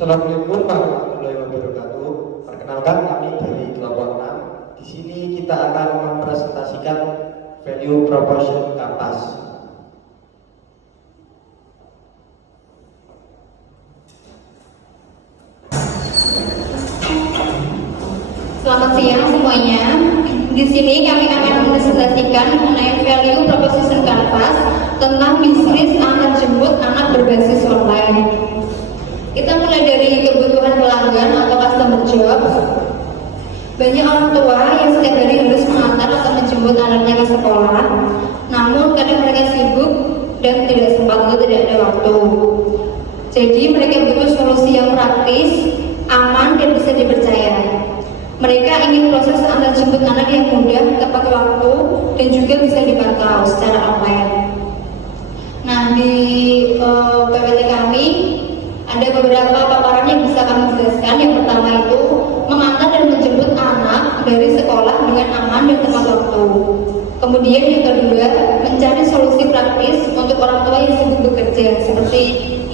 Assalamualaikum warahmatullahi wabarakatuh. Perkenalkan, kami dari kelompok 6. Di sini kita akan mempresentasikan value proposition Kampas. Selamat siang semuanya. Di sini kami akan mempresentasikan mengenai value proposition Kampas tentang bisnis antar jemput anak berbasis online. Kita mulai dari kebutuhan pelanggan atau customer job. Banyak orang tua yang setiap hari harus mengantar atau menjemput anaknya ke sekolah, namun kadang mereka sibuk dan tidak sempat atau tidak ada waktu. Jadi mereka butuh solusi yang praktis, aman, dan bisa dipercaya. Mereka ingin proses antar jemput anak yang mudah, tepat waktu, dan juga bisa dipantau secara online. Nah, di PPT kami ada beberapa paparan yang bisa kami jelaskan. Yang pertama itu mengantar dan menjemput anak dari sekolah dengan aman dan tepat waktu. Kemudian yang kedua, mencari solusi praktis untuk orang tua yang sibuk bekerja. Seperti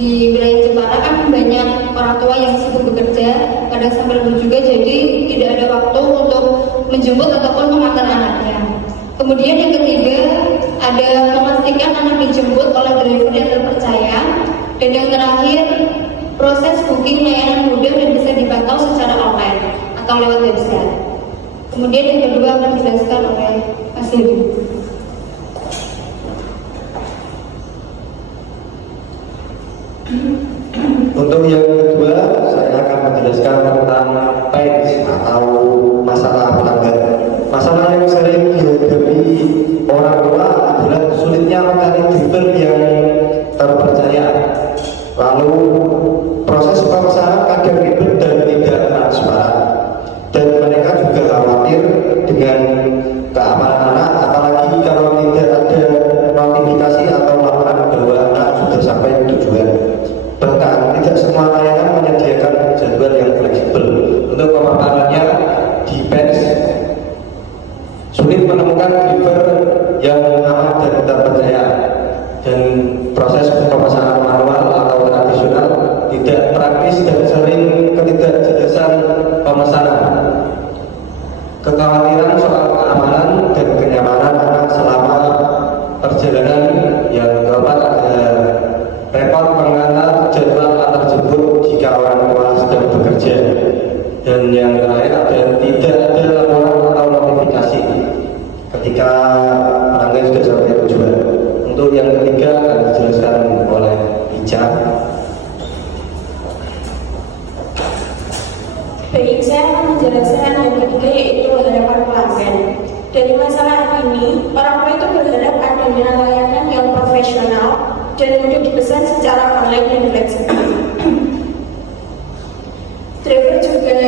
di wilayah Jepara kan banyak orang tua yang sibuk bekerja, kadang sambil juga, jadi tidak ada waktu untuk menjemput ataupun mengantar anaknya. Kemudian yang ketiga, ada memastikan anak dijemput oleh driver yang terpercaya. Dan yang terakhir, proses booking layanan mudah dan bisa dipantau secara online atau lewat website. Kemudian yang kedua akan dijelaskan oleh Mas Hedi. Untuk yang kedua, saya akan menjelaskan tentang pain atau masalah pelanggan. Masalah yang sering dihadapi orang tua adalah sulitnya mencari driver yang terpercaya. Lalu proses pemesanan kadang ribet dan tidak transparan, dan mereka juga khawatir dengan keamanan anak, apalagi kalau tidak ada notifikasi atau laporan bahwa anak sudah sampai tujuan. Bahkan tidak semua layanan menyediakan jadwal yang fleksibel. Untuk pemaparannya, di PENS sulit menemukan driver yang aman dan terpercaya, dan proses pemesanan manual atau tradisional tidak praktis dan sering ketidakjelasan pemesanan. Kekhawatiran soal keamanan dan kenyamanan anak selama perjalanan. Yang keempat, ada repot mengatur jadwal antar jemput jika orang tua sedang bekerja. Dan yang terakhir, ada tidak ada laporan atau notifikasi ketika pelanggan sudah sampai tujuan. Untuk yang ketiga akan dijelaskan oleh Ica. Baik, saya akan menjelaskan yang ketiga, yaitu harapan pelanggan. Dari masalah ini, orang tua itu berharap adanya layanan yang profesional dan mudah dipesan secara online dan fleksibel. Driver juga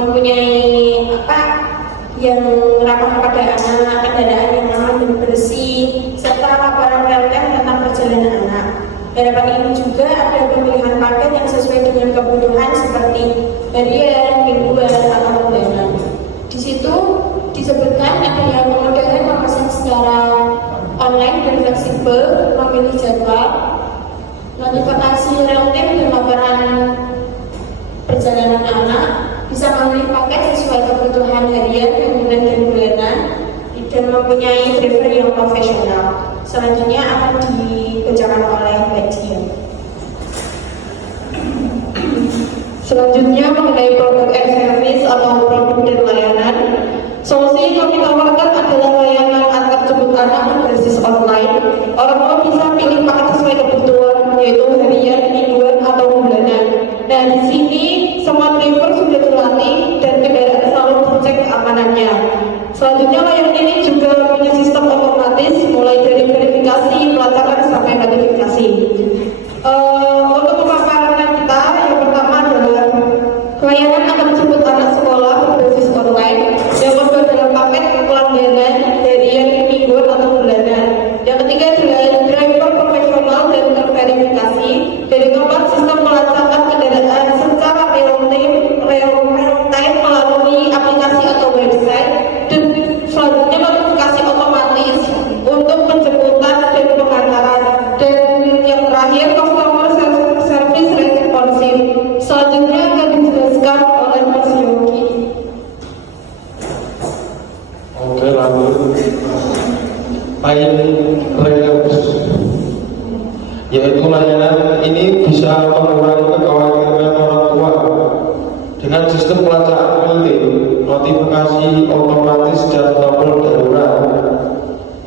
mempunyai yang ramah pada anak, kendaraan yang aman dan bersih, serta laporan real-time tentang perjalanan anak. Harapan ini juga ada pemilihan paket yang sesuai dengan kebutuhan seperti harian, mingguan, atau bulanan. Di situ disebutkan adanya kemudahan memesan secara online dan fleksibel, memilih jadwal, notifikasi real-time dan laporan perjalanan anak, bisa memilih paket sesuai kebutuhan harian, mingguan, dan bulanan, dan mempunyai driver yang profesional. Selanjutnya akan dibacakan oleh Mbak Jian. Selanjutnya mengenai produk and service atau produk dan layanan. Solusi yang kami tawarkan adalah layanan antar jemput anak berbasis online. Orang tua bisa pilih paket sesuai kebutuhan, yaitu harian, mingguan, atau bulanan. Nah, di sini semua driver sudah dilatih dan kendaraan selalu dicek keamanannya. Selanjutnya layanan ini juga punya sistem otomatis mulai dari verifikasi, pelacakan sampai notifikasi. Untuk pemaparan kita, yang pertama adalah layanan antar jemput anak sekolah berbasis online. Yang kedua adalah paket pelangganan Reus, yaitu layanan ini bisa mengurangi kekhawatiran orang tua dengan sistem pelacak real-time, notifikasi otomatis dan nomor darurat.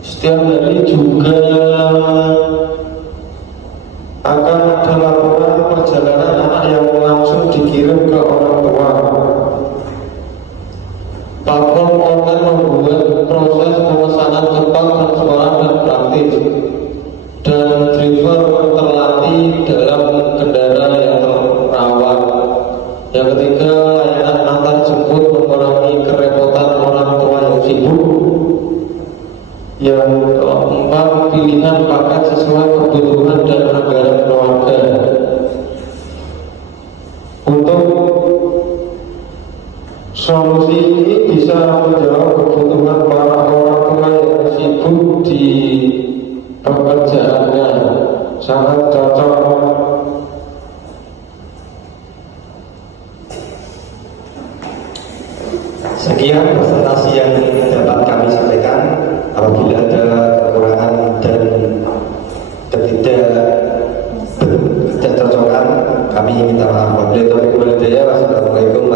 Setiap hari juga akan ada laporan perjalanan anak yang langsung dikirim ke orang tua. Platform online membuat proses pemesanan cepat, transparan dan praktis, dan driver terlatih dalam kendaraan yang terawat. Yang ketiga, layanan antar jemput mengurangi kerepotan orang tua yang sibuk. Yang keempat, pilihan paket sesuai kebutuhan dan anggaran keluarga. Untuk solusi ini bisa menjawab kebutuhan para orang tua yang sibuk di pekerjaannya, sangat cocok. Sekian presentasi yang dapat kami sampaikan. Apabila ada kekurangan dan ketidakcocokan, kami minta maaf. Wabillahi taufiq wal hidayah. Wassalamualaikum